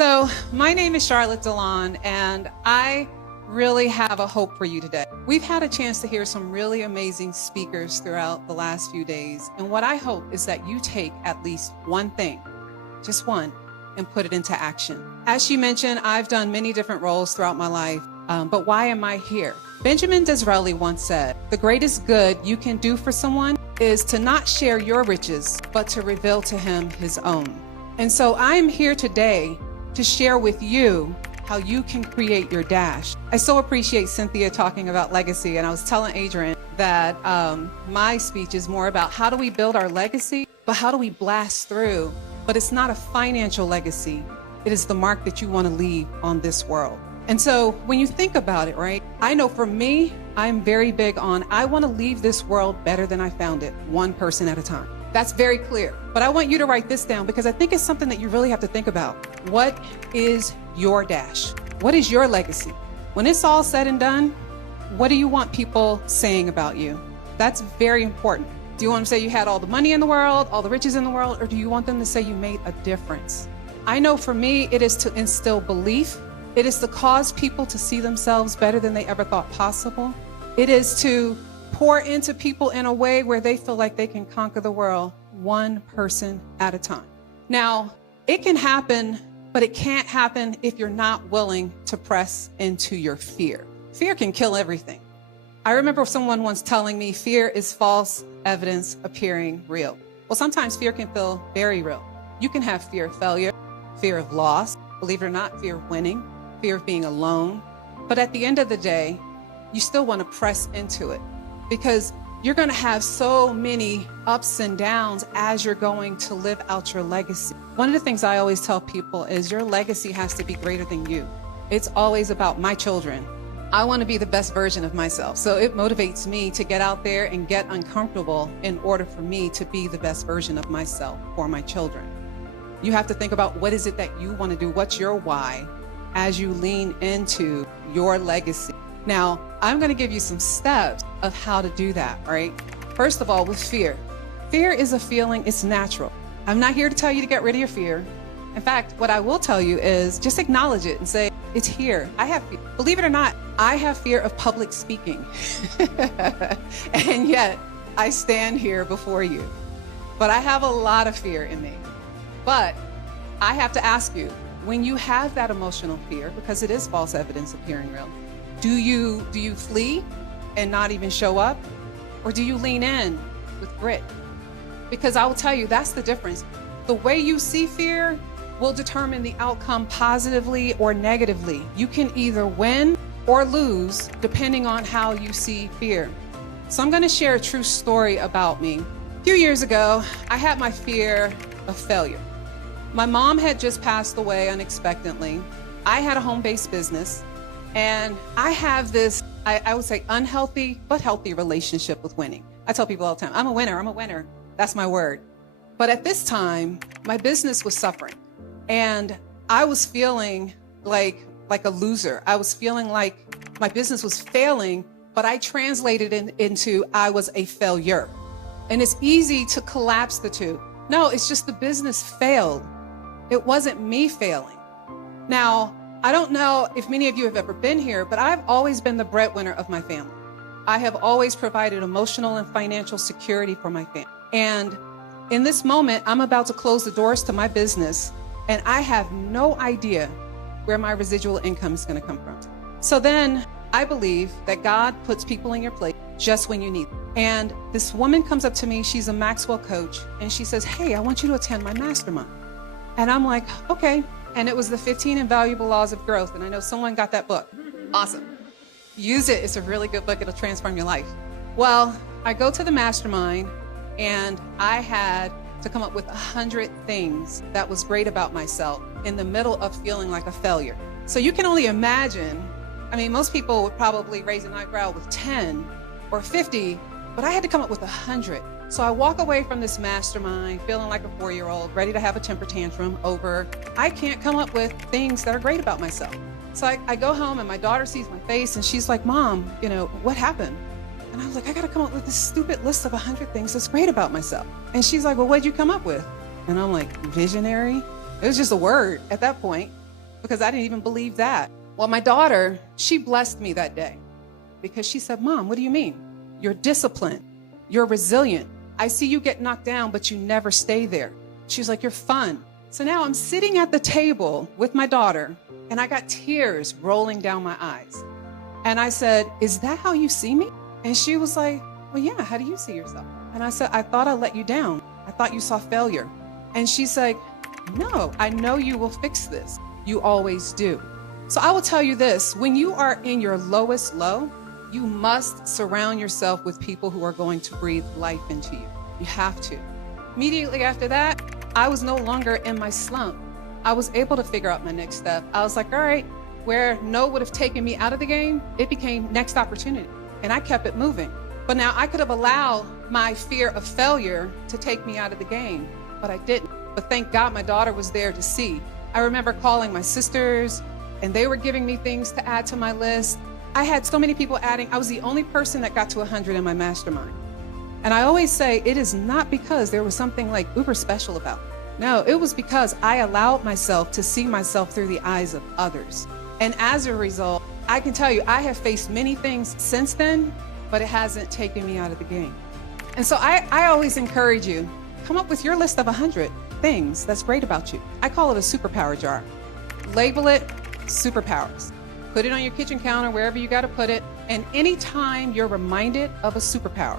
So my name is Charlotte Delon, and I really have a hope for you today. We've had a chance to hear some really amazing speakers throughout the last few days. And what I hope is that you take at least one thing, just one, and put it into action. As she mentioned, I've done many different roles throughout my life, but why am I here? Benjamin Disraeli once said, the greatest good you can do for someone is to not share your riches, but to reveal to him his own. And so I'm here today to share with you how you can create your dash. I so appreciate Cynthia talking about legacy, and I was telling Adrian that my speech is more about how do we build our legacy, but how do we blast through? But it's not a financial legacy. It is the mark that you want to leave on this world. And so when you think about it, right, I know for me, I'm very big on, I want to leave this world better than I found it, one person at a time. That's very clear. But I want you to write this down because I think it's something that you really have to think about. What is your dash? What is your legacy? When it's all said and done, what do you want people saying about you? That's very important. Do you want to say you had all the money in the world, all the riches in the world, or do you want them to say you made a difference? I know for me, it is to instill belief. It is to cause people to see themselves better than they ever thought possible. It is to pour into people in a way where they feel like they can conquer the world one person at a time. Now, it can happen, but it can't happen if you're not willing to press into your fear. Fear can kill everything. I remember someone once telling me fear is false evidence appearing real. Well, sometimes fear can feel very real. You can have fear of failure, fear of loss, believe it or not, fear of winning, fear of being alone. But at the end of the day, you still want to press into it because you're going to have so many ups and downs as you're going to live out your legacy. One of the things I always tell people is your legacy has to be greater than you. It's always about my children. I want to be the best version of myself. So it motivates me to get out there and get uncomfortable in order for me to be the best version of myself for my children. You have to think about what is it that you want to do? What's your why as you lean into your legacy? Now, I'm going to give you some steps of how to do that, right? First of all, with fear. Fear is a feeling, it's natural. I'm not here to tell you to get rid of your fear. In fact, what I will tell you is just acknowledge it and say, it's here. I have fear. Believe it or not, I have fear of public speaking. And yet, I stand here before you. But I have a lot of fear in me. But I have to ask you, when you have that emotional fear, because it is false evidence appearing real, do you flee and not even show up? Or do you lean in with grit? Because I will tell you, that's the difference. The way you see fear will determine the outcome positively or negatively. You can either win or lose depending on how you see fear. So I'm going to share a true story about me. A few years ago, I had my fear of failure. My mom had just passed away unexpectedly. I had a home-based business, and I have this, I would say, unhealthy but healthy relationship with winning. I tell people all the time, I'm a winner. That's my word. But at this time, my business was suffering, and I was feeling like a loser. I was feeling like my business was failing, but I translated it into I was a failure. And it's easy to collapse the two. No, it's just the business failed. It wasn't me failing. Now, I don't know if many of you have ever been here, but I've always been the breadwinner of my family. I have always provided emotional and financial security for my family. And in this moment, I'm about to close the doors to my business, and I have no idea where my residual income is going to come from. So then I believe that God puts people in your place just when you need them. And this woman comes up to me, she's a Maxwell coach, and she says, hey, I want you to attend my mastermind. And I'm like, okay. And it was the 15 Invaluable Laws of Growth. And I know someone got that book. Awesome. Use it. It's a really good book. It'll transform your life. Well, I go to the mastermind, and I had to come up with 100 things that was great about myself in the middle of feeling like a failure. So you can only imagine, I mean, most people would probably raise an eyebrow with 10 or 50, but I had to come up with 100. So I walk away from this mastermind feeling like a 4-year-old, ready to have a temper tantrum over, I can't come up with things that are great about myself. So I go home and my daughter sees my face and she's like, Mom, what happened? And I was like, I got to come up with this stupid list of 100 things that's great about myself. And she's like, well, what'd you come up with? And I'm like, visionary? It was just a word at that point. because I didn't even believe that. Well, my daughter, she blessed me that day because she said, Mom, what do you mean? You're disciplined. You're resilient. I see you get knocked down, but you never stay there. She's like, you're fun. So now I'm sitting at the table with my daughter, and I got tears rolling down my eyes. And I said, is that how you see me? And she was like, well, yeah, how do you see yourself? And I said, I thought I let you down. I thought you saw failure. And she's like, no, I know you will fix this. You always do. So I will tell you this, when you are in your lowest low, you must surround yourself with people who are going to breathe life into you. You have to. Immediately after that, I was no longer in my slump. I was able to figure out my next step. I was like, all right, where no would have taken me out of the game, it became next opportunity. And I kept it moving. But now I could have allowed my fear of failure to take me out of the game, but I didn't. But thank God my daughter was there to see. I remember calling my sisters, and they were giving me things to add to my list. I had so many people adding. I was the only person that got to 100 in my mastermind. And I always say it is not because there was something like uber special about it. No, it was because I allowed myself to see myself through the eyes of others. And as a result, I can tell you, I have faced many things since then, but it hasn't taken me out of the game. And so I always encourage you, come up with your list of 100 things that's great about you. I call it a superpower jar. Label it superpowers. Put it on your kitchen counter, wherever you got to put it. And anytime you're reminded of a superpower,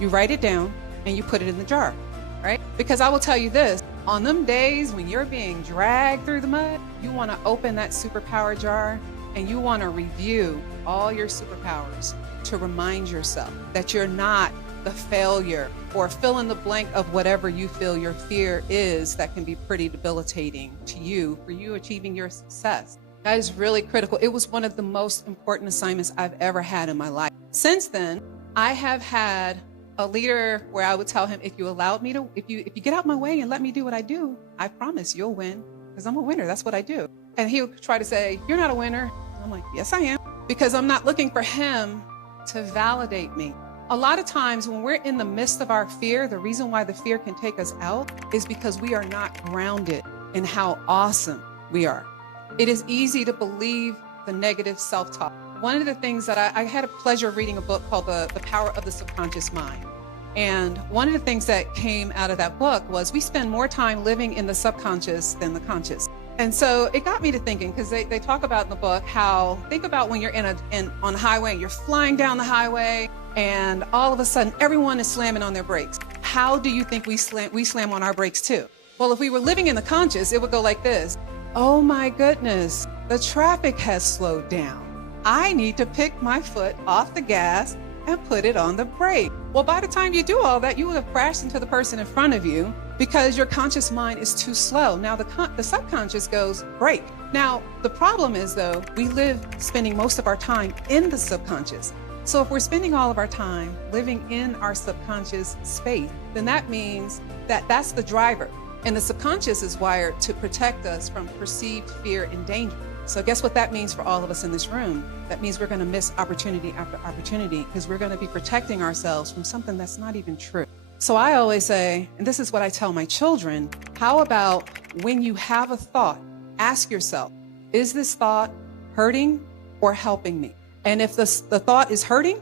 you write it down and you put it in the jar, right? Because I will tell you this, on them days when you're being dragged through the mud, you want to open that superpower jar and you want to review all your superpowers to remind yourself that you're not the failure or fill in the blank of whatever you feel your fear is that can be pretty debilitating to you for you achieving your success. That is really critical. It was one of the most important assignments I've ever had in my life. Since then, I have had a leader where I would tell him, if you allowed me to, if you get out my way and let me do what I do, I promise you'll win, because I'm a winner. That's what I do. And he would try to say, you're not a winner. And I'm like, yes, I am, because I'm not looking for him to validate me. A lot of times when we're in the midst of our fear, the reason why the fear can take us out is because we are not grounded in how awesome we are. It is easy to believe the negative self-talk. One of the things that I had a pleasure of reading a book called The Power of the Subconscious Mind. And one of the things that came out of that book was we spend more time living in the subconscious than the conscious. And so it got me to thinking, because they talk about in the book how, think about when you're on a highway and you're flying down the highway and all of a sudden everyone is slamming on their brakes. How do you think we slam on our brakes too? Well, if we were living in the conscious, it would go like this. Oh my goodness, the traffic has slowed down. I need to pick my foot off the gas and put it on the brake. Well, by the time you do all that, you would have crashed into the person in front of you because your conscious mind is too slow. Now the subconscious goes, brake. Now, the problem is though, we live spending most of our time in the subconscious. So if we're spending all of our time living in our subconscious space, then that means that that's the driver. And the subconscious is wired to protect us from perceived fear and danger. So guess what that means for all of us in this room? That means we're going to miss opportunity after opportunity because we're going to be protecting ourselves from something that's not even true. So I always say, and this is what I tell my children, how about when you have a thought, ask yourself, is this thought hurting or helping me? And if the thought is hurting,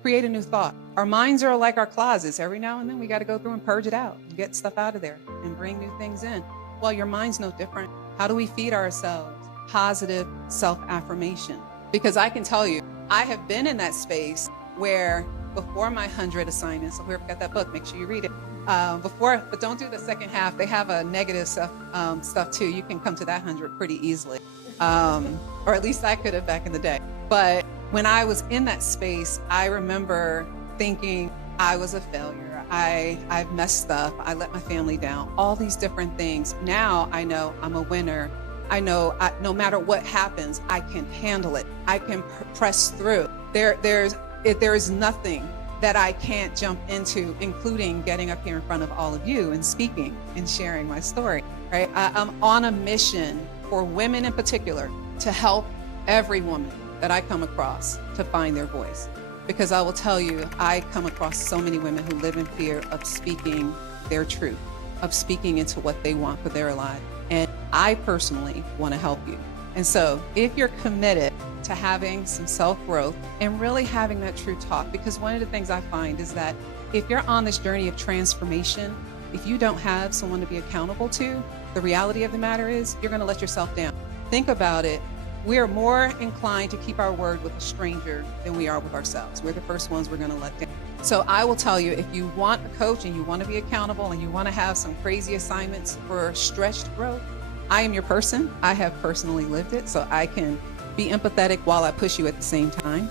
create a new thought. Our minds are like our closets. Every now and then we got to go through and purge it out and get stuff out of there and bring new things in. Well, your mind's no different. How do we feed ourselves positive self-affirmation? Because I can tell you, I have been in that space where before my 100 assignments, so whoever got that book, make sure you read it. But don't do the second half. They have a negative stuff too. You can come to that 100 pretty easily. Or at least I could have back in the day. But when I was in that space, I remember thinking I was a failure. I've messed up. I let my family down. All these different things. Now I know I'm a winner. I know no matter what happens, I can handle it. I can press through. There is nothing that I can't jump into, including getting up here in front of all of you and speaking and sharing my story, right? I'm on a mission for women in particular to help every woman that I come across to find their voice. Because I will tell you, I come across so many women who live in fear of speaking their truth, of speaking into what they want for their life. And I personally want to help you. And so if you're committed to having some self-growth and really having that true talk, because one of the things I find is that if you're on this journey of transformation, if you don't have someone to be accountable to, the reality of the matter is you're going to let yourself down. Think about it. We are more inclined to keep our word with a stranger than we are with ourselves. We're the first ones we're going to let down. So I will tell you, if you want a coach and you want to be accountable and you want to have some crazy assignments for stretched growth, I am your person. I have personally lived it, so I can be empathetic while I push you at the same time.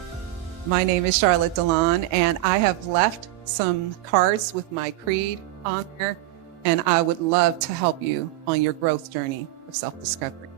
My name is Charlotte DeLon, and I have left some cards with my creed on there, and I would love to help you on your growth journey of self-discovery.